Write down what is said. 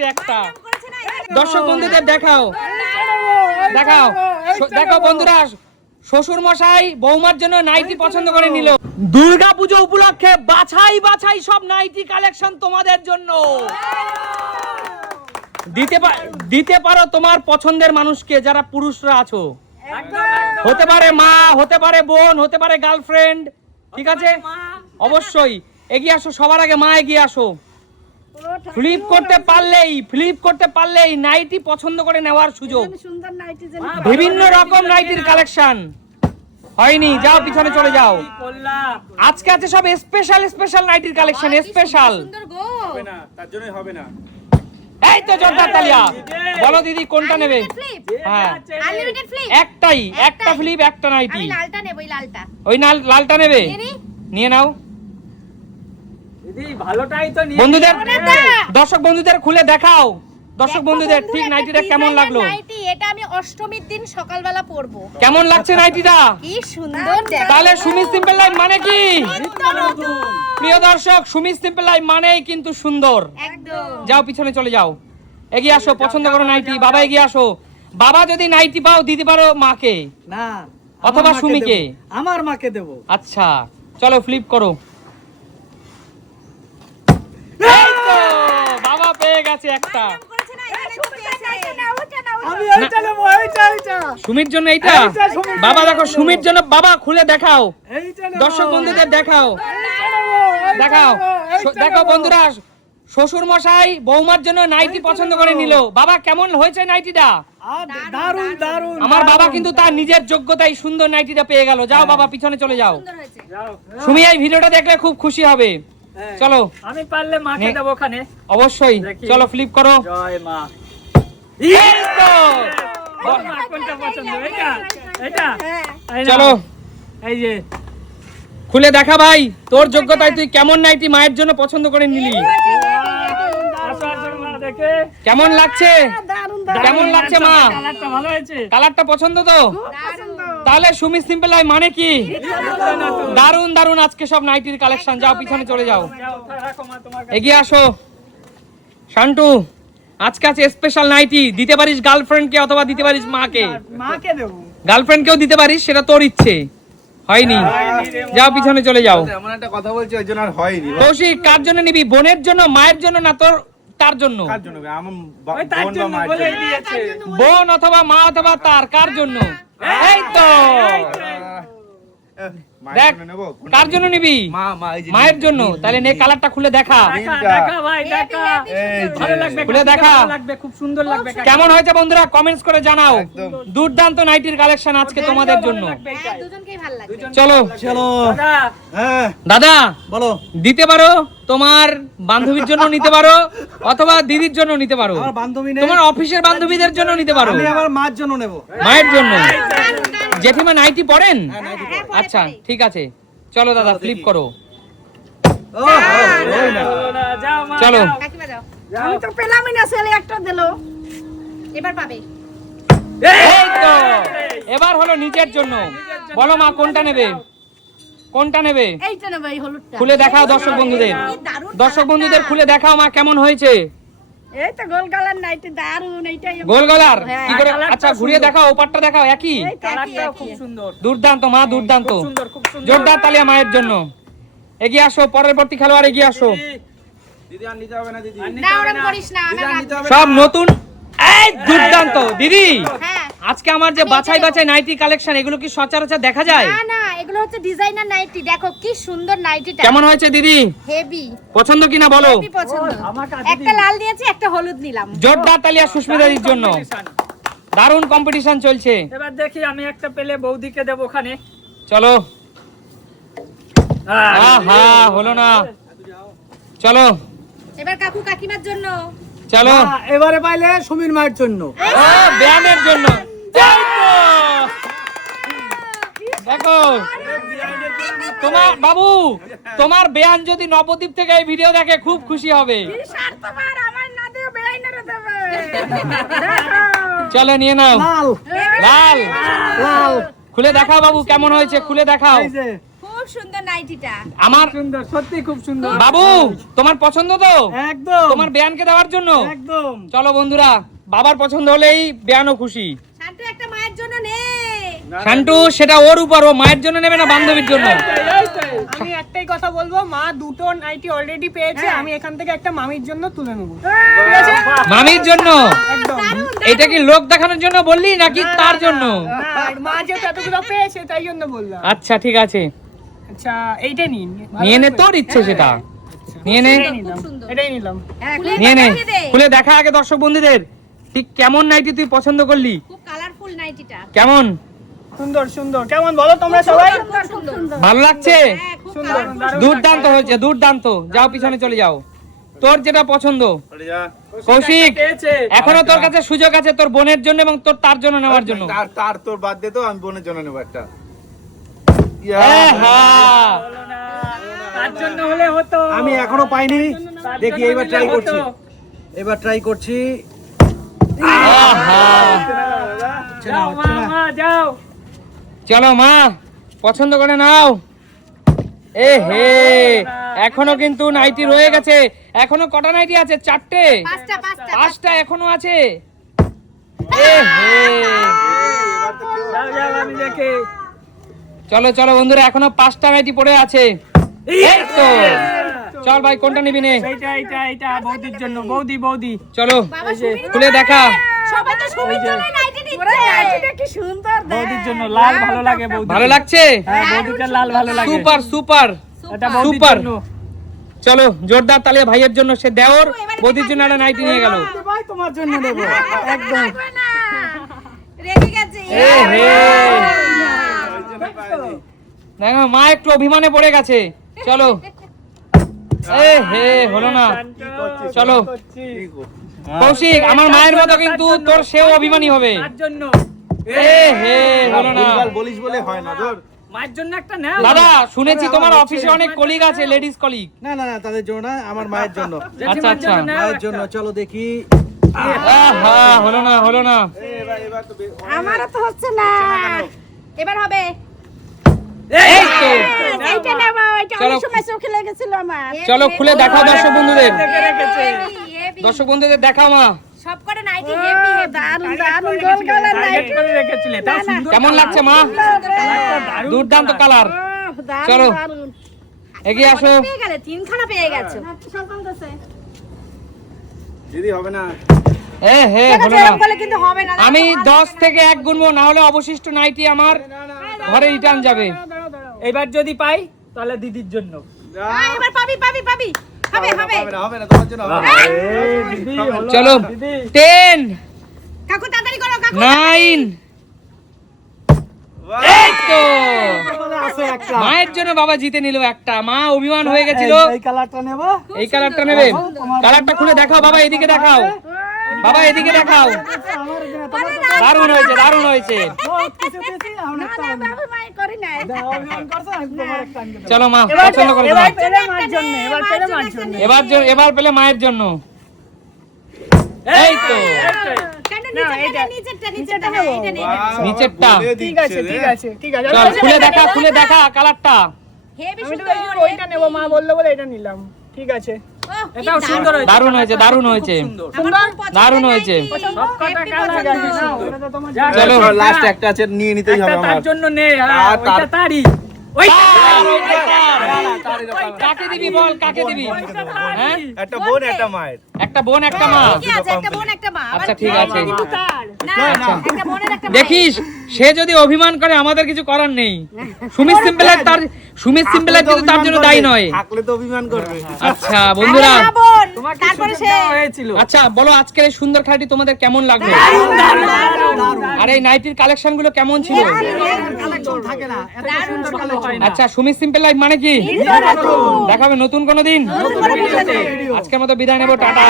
গেছে একটা। দর্শক বন্ধুদের দেখাও। দেখাও। শ- দেখো বন্ধুরা শ্বশুর মশাই বৌমার জন্য নাইটি পছন্দ করে নিল। দুর্গা পুজো উপলক্ষে বাছাই বাছাই সব নাইটি কালেকশন তোমাদের জন্য। দিতে দিতে পারো তোমার পছন্দের মানুষকে যারা পুরুষরা আছো। হতে পারে মা হতে পারে বোন হতে পারে গার্লফ্রেন্ড ঠিক আছে? অবশ্যই। এগিয়ে আসো সবার আগে মা এগিয়ে আসো। ফ্লিপ করতে পারলেই ফ্লিপ করতে পারলেই নাইটি পছন্দ করে নেওয়ার সুযোগ। সুন্দর নাইটি যেন বিভিন্ন রকম নাইটির কালেকশন হয়নি যাও পিছনে চলে যাও। আজকে আছে সব স্পেশাল স্পেশাল নাইটির কালেকশন স্পেশাল হবে না তার জন্যই হবে না। এই তো জোরদার তালিয়া। বলো দিদি কোনটা নেবে? হ্যাঁ। একটাই একটা ফ্লিপ একটা নাইটি লালটা নেব এই লালটা। ওই লালটা নেবে? নিয়ে নাও দিদি ভালোটাই তো নিয়ে বন্ধুদের দর্শক বন্ধুদের খুলে দেখাও। দর্শক বন্ধুদের ঠিক নাইটিটা কেমন লাগল? নাইটি এটা আমি অষ্টমীর দিন সকালবেলা পরবো। কেমন লাগছে নাইটিটা? কি সুন্দর তাহলে সুমি সিম্পল লাইফ মানে কি? প্রিয় দর্শক সুমি সিম্পল লাইফ মানেই কিন্তু সুন্দর। একদম। যাও পিছনে চলে যাও। এগিয়ে আসো পছন্দ করো নাইটি। বাবা এগিয়ে আসো। বাবা যদি নাইটি পাও দিতে পারো মাকে। না অথবা সুমিকে। আমার মাকে দেবো। আচ্ছা চলো ফ্লিপ করো এই তো, গেছে একটা। সুমির জন্য এইটা। বাবা দেখো সুমির জন্য বাবা খুলে দেখাও। দর্শক বন্ধুদের দেখাও। দেখাও। দেখো বন্ধুরা শ্বশুর মশাই বৌমার জন্য নাইটি পছন্দ করে নিল। বাবা কেমন হয়েছে নাইটিটা? দারুণ দারুণ আমার বাবা কিন্তু তার নিজের যোগ্যতায় সুন্দর নাইটিটা পেয়ে গেল। যাও বাবা পিছনে চলে যাও। সুন্দর সুমি এই ভিডিওটা দেখলে খুব খুশি হবে। হ্যাঁ। চলো। আমি পারলে মাকে দেবো ওখানে। অবশ্যই চলো ফ্লিপ করো। জয় মা। এই তো! কোনটা পছন্দ? এটা এটা চলো। এই যে। খুলে দেখা ভাই তোর যোগ্যতায় তুই কেমন নাইটি মায়ের জন্য পছন্দ করে নিলি? কেমন লাগছে? কেমন লাগছে মা? কালারটা ভালো হয়েছে? কালারটা পছন্দ তো? তাহলে সুমি সিম্পল লাইফ মানে কি? দারুণ দারুণ আজকে সব নাইটির কালেকশন যাও পিছনে চলে যাও। এগিয়ে আসো। শান্টু আজকে আছে স্পেশাল নাইটি। দিতে পারিস গার্লফ্রেন্ডকে অথবা দিতে পারিস মাকে। মাকে দেবো। গার্লফ্রেন্ডকেও দিতে পারিস সেটা তোর ইচ্ছে। হয়নি। যাও পিছনে চলে যাও। এমন একটা কথা বলছি ওই জন্য আর হয়নি। কৌশিক কার জন্য নিবি? বোনের জন্য মায়ের জন্য না তোর তার জন্য? বোন অথবা মা অথবা তার কার জন্য? এই তো দেখ? কার জন্য নিবি? মা মা এই যে মায়ের জন্য। তাহলে নে কালারটা খুলে দেখা। খুলে দেখা। খুব সুন্দর লাগবে কেমন হয়েছে বন্ধুরা? কমেন্টস করে জানাও। দুর্দান্ত নাইটির কালেকশন আজকে তোমাদের জন্য। হ্যাঁ, চলো চলো। দাদা। হ্যাঁ। দাদা বলো। দিতে পারো? তোমার বান্ধবীর জন্য নিতে পারো অথবা দিদির জন্য নিতে পারো। তোমার অফিসের বান্ধবীদের জন্য নিতে পারো। আমি আমার মার জন্য নেব। মায়ের জন্য। জেঠিমা নাইটি পড়েন হ্যাঁ, আচ্ছা ঠিক আছে। চলো দাদা ফ্লিপ করো। যাও চলো। যাও। কাকিমা যাও। যাও। তো পেলামই না ছেলে একটা দিলো। এবার পাবে। এই তো এবার হলো নিজের জন্য। বলো মা কোনটা নেবে? কোনটা নেবে? এইটা নেবে এই হলুদটা। খুলে দেখাও দর্শক বন্ধুদের। দর্শক বন্ধুদের খুলে দেখাও মা কেমন হয়েছে? এই তো গোল গালার নাইটি দারুণ এইটাই গোল গলার হ্যাঁ। কি করে আচ্ছা ঘুরিয়ে দেখাও ওপারটা দেখাও একই? একই। খুব সুন্দর। দুর্দান্ত মা দুর্দান্ত। খুব সুন্দর খুব সুন্দর। জোরদার তালিয়া মায়ের জন্য। এগিয়ে আসো পরবর্তী খেলোয়াড় এগিয়ে আসো। দিদি আর নিতে হবে না দিদি। না না। সব নতুন এই দুর্দান্ত দিদি। হ্যাঁ। আজকে আমার যে বাছাই বাছাই নাইটি কালেকশন এগুলো কি সচরাচর দেখা যায়? না না এগুলো হচ্ছে ডিজাইনার নাইটি। দেখো কি সুন্দর নাইটিটা। কেমন হয়েছে দিদি? হেভি। পছন্দ কিনা বলো? হেভি পছন্দ। একটা লাল দিয়েছি একটা হলুদ নিলাম। জোরদার তালিয়া সুস্মিতাদির জন্য। দারুণ কম্পিটিশন চলছে। এবার দেখি আমি একটা পেলে বৌদিকে দেবো ওখানে। চলো। আহা হলো না। চলো। এবার কাকু কাকিমার জন্য। চলো। এবারে পাইলে সুমির মায়ের জন্য। ব্যায়ামের জন্য। দেখো। তোমার বাবু তোমার বেয়ান যদি নবদ্বীপ থেকে এই ভিডিও দেখে খুব খুশি হবে। চলো নিয়ে নাও। লাল। লাল। খুলে দেখাও বাবু কেমন হয়েছে? খুলে দেখাও। এই যে। খুব সুন্দর নাইটিটা। আমার সুন্দর সত্যি খুব সুন্দর। বাবু তোমার পছন্দ তো? একদম। তোমার বেয়ানকে দেওয়ার জন্য? একদম। চলো বন্ধুরা বাবার পছন্দ হলেই বেয়ানও খুশি। শান্তু একটা মায়ের জন্য নে। শান্টু সেটা ওর উপর ও মায়ের জন্য নেবে না বান্ধবীর জন্য? আমি একটাই কথা বলব মা দুটো নাইটি অলরেডি পেয়েছে আমি এখান থেকে একটা মামির জন্য তুলে নেব। মামির জন্য? একদম। এটা কি লোক দেখানোর জন্য বললি নাকি তার জন্য? মা এতগুলো পেয়েছে তাই জন্য বললাম। আচ্ছা ঠিক আছে। আচ্ছা এইটা নিন। নিয়ে নে তোর ইচ্ছে সেটা। নিয়ে নে। এটাই নিলাম এটাই নিলাম। খুলে নিয়ে নে। খুলে দেখা আগে দর্শক বন্ধুদের। ঠিক কেমন নাইটি তুই পছন্দ করলি? খুব কালারফুল নাইটিটা। কেমন? সুন্দর সুন্দর। কেমন বলো তোমরা সবাই? সুন্দর সুন্দর। ভালো লাগছে? খুব সুন্দর colourful। দারুণ দুর্দান্ত হয়েছে দুর্দান্ত। যাও পিছনে চলে যাও। তোর যেটা পছন্দ। কৌশিক এখনও তোর কাছে সুযোগ আছে তোর বোনের জন্য এবং তোর তার জন্য নেওয়ার জন্য। তার তার তোর বাদ দে তো আমি বোনের জন্য নেব একটা ইয়া। আহা! তার জন্য হলে হতো আমি এখনও পাইনি। দেখি নিলে ট্রাই করছি। এবার ট্রাই করছি। আহা! যাও মা মা যাও। চলো মা পছন্দ করে নাও। এ হে এখনও কিন্তু নাইটি রয়ে গেছে। এখনও কটা নাইটি আছে? চারটে? পাঁচটা এখনও আছে। এ হে। এবার তো কেউ- যাও যাও আমি দেখে চলো চলো বন্ধুরা এখনও পাঁচটা নাইটি পড়ে আছে। চল ভাই কোনটা নিবি নে? এইটা এইটা এইটা বৌদির জন্য। বৌদি বৌদি। চলো খুলে দেখা। সবাই তো সুমির জন্য নাইটি নিচ্ছে নাইটিটা কি সুন্দর বৌদির জন্য লাল ভালো লাগে বৌদি ভালো লাগছে? হ্যাঁ বৌদিটা লাল ভালো লাগে। Super super. এটা সুপার। চলো জোরদার তালিয়া ভাইয়ের জন্য সে দেওর। বৌদির জন্য একটা নাইটি নিয়ে গেল। ভাই তোমার জন্য দেবো একদম। রেগে গেছে। এ হে ওই জন্য পাইনি। দেখো মা একটু অভিমানে পড়ে গেছে। চলো। এ হে হলো না। চলো? কৌশিক আমার মায়ের মতো কিন্তু তোর সেও অভিমানী হবে। এ হে হলো না। বলিস বলে হয় না ধর। মায়ের জন্য একটা নাও। দাদা শুনেছি তোমার অফিসে অনেক কলিগ আছে লেডিস কলিগ না না না তাদের জন্য না আমার মায়ের জন্য। আচ্ছা আচ্ছা। মায়ের জন্য চলো দেখি। আহা হলো না হলো না। এবার এবার তো বে- আমারও তো হচ্ছে না। এবার হবে। এই তো চলো। খুলে দেখাও দর্শক বন্ধুদের দর্শক বন্ধুদের দেখাও মা কেমন লাগছে মা দুর্দান্ত কালার চলো এগিয়ে আসো তিনখানা পেয়ে গেছো দিদি হবে না এ হে হলো না এরকম বলে কিন্তু হবে না আমি দশ থেকে এক গুনবো না হলে অবশিষ্ট নাইটি আমার ঘরে রিটার্ন যাবে এবার যদি পাই তাহলে দিদির জন্য। হ্যাঁ, এবার পাবি পাবি পাবি। হবে হবে। হবে না হবে না তোমার জন্য হবে না। দিদি হলো চলো। টেন। কাকু তাড়াতাড়ি করো কাকু নাইন। মায়ের জন্য বাবা জিতে নিল একটা। মা অভিমান হয়ে গেছিল। এই কালারটা নেব? এই কালারটা নেবে। কালারটা খুলে দেখাও। বাবা এদিকে দেখাও। বাবা এদিকে দেখাও। দারুণ হয়েছে দারুণ হয়েছে চলো মা পছন্দ করে এবার এবার পেলে মায়ের জন্য এই তো নিচেরটা নিচেরটা নিচেরটা হ্যাঁ, এইটা নেই বাহ, নিচেরটা। বলে ঠিক আছে ঠিক আছে ঠিক আছে খুলে দেখা খুলে দেখা কালারটা ওইটা নেব মা বলল বলে এটা নিলাম ঠিক আছে ওহ, কি এটাও সুন্দর হয়েছে। দারুণ হয়েছে দারুণ হয়েছে দারুণ হয়েছে। চলো। লাস্ট একটা আছে নিয়ে নিতেই হবে আমার। জন্য নে হ্যাঁ, তার- ওইটা তার- তারই। ওইটা তার, ওইটা তার। কাকে দিবি বল কাকে দিবি? হ্যাঁ? একটা বোন একটা মায়ের। একটা বোন একটা মা। কি আছে? একটা বোন একটা মা। আবার আচ্ছা ঠিক আছে। কিন্তু তার না একটা বোনের একটা দেখিস সে যদি অভিমান করে আমাদের কিছু করার নেই। সুমিত সিম্পলের তার সুমিত সিম্পলের কিন্তু তার জন্য দায়ী নয়। থাকলে তো অভিমান করবে। আচ্ছা বন্ধুরা তারপরে সে হয়েছিল। আচ্ছা বলো আজকের এই সুন্দর খেলাটি তোমাদের কেমন লাগল? আর এই নাইটির কালেকশনগুলো কেমন ছিল? থাকে না এত দারুণ সুন্দর সুন্দর। কালার আচ্ছা সুমিত সিম্পল লাইফ মানে কি। দেখাবে নতুন। কোনো দিন? নতুন আজকের মতো বিদায় নেব টাটা।